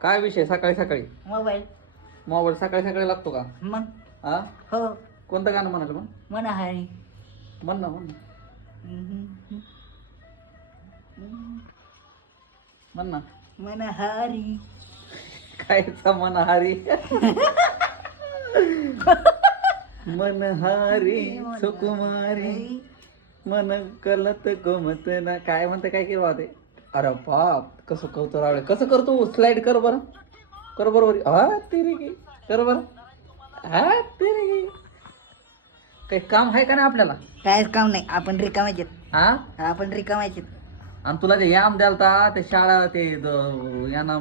काय विषय सकाळी सकाळी? मोबाईल. मोबाईल सकाळी सकाळी लागतो का? मग हा हो कोणतं गाणं म्हणाल मग? म्हणा हरी. म्हण ना म्हण ना म्हण ना. म्हणा हरी. कायचा मनहारी मनहारी सुकुमारी मन कलत गोमत ना काय म्हणते काय केव्हा ते. अरे बाप कसं करतो रावळे कसं करतो स्लाइड कर बरं कर बरोबर हा तेरी गे कर बरं हा तेरी गे. काही काम आहे का नाही आपल्याला? काहीच काम नाही आपण रिकामायचे. हा आपण रिकामायचे. आणि तुला ते याम द्यालता ते शाळा ते यांना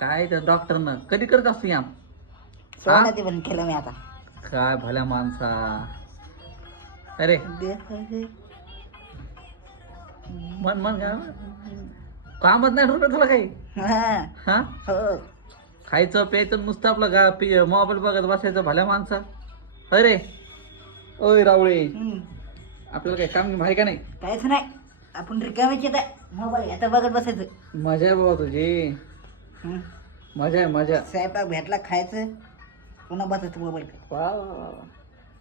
काय ते डॉक्टरनं कधी करत असतो याम? सोडा ते पण केलं मी आता. काय भल्या माणसा. अरे मन मन काय कामच नाही ठरलं तुला काही? हा. हा हो खायचं प्यायचं नुसतं आपलं मोबाईल बघत बसायचं भल्या माणसा. अरे ओय रावळे आपल्याला काही काम आहे का नाही? काहीच नाही आपण रिकामायचे मोबाईल आता बघत बसायचं. मजा आहे बाबा तुझी मजा आहे मजा. स्वयंपाक भेटला खायचं पुन्हा बसायचं मोबाईल. वा वा वा वा.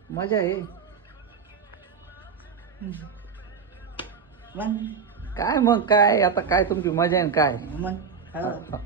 मजा आहे. मग काय मग काय आता काय तुमची मजा आहे न काय? मग हो